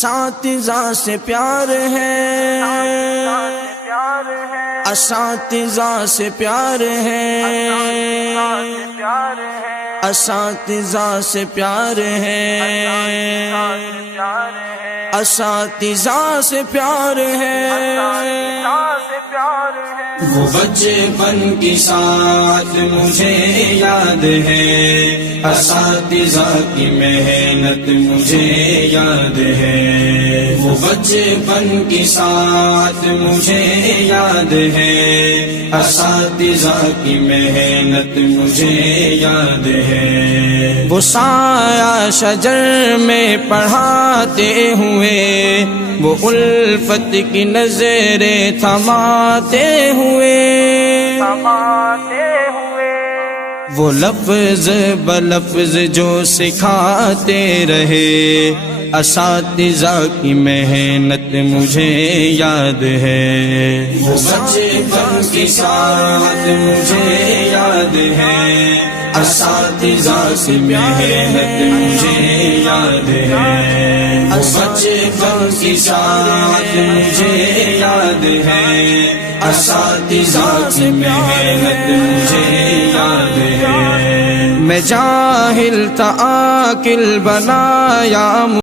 اساتذہ سے پیار ہے، اساتذہ سے پیار ہے، اساتذہ سے پیار ہے، اساتذہ سے پیار ہے۔ وہ بچپن کی ساتھ مجھے یاد ہے، اساتذہ کی محنت مجھے یاد ہے۔ وہ بچپن کی ساتھ مجھے یاد ہے، اساتذہ کی محنت مجھے یاد ہے۔ وہ سایہ شجر میں پڑھاتے ہوئے، وہ الفت کی نظریں تھماتے ہوئے، وہ لفظ بلفظ جو سکھاتے رہے، اساتذہ کی محنت مجھے یاد ہے۔ وہ بچپن کی ساتھ مجھے یاد ہے، اساتذہ کی محنت مجھے یاد ہے۔ وہ بچپن کی ساتھ مجھے یاد ہے، اساتذہ کی محنت مجھے یاد ہے۔ میں جاہل تھا عاقل بنایا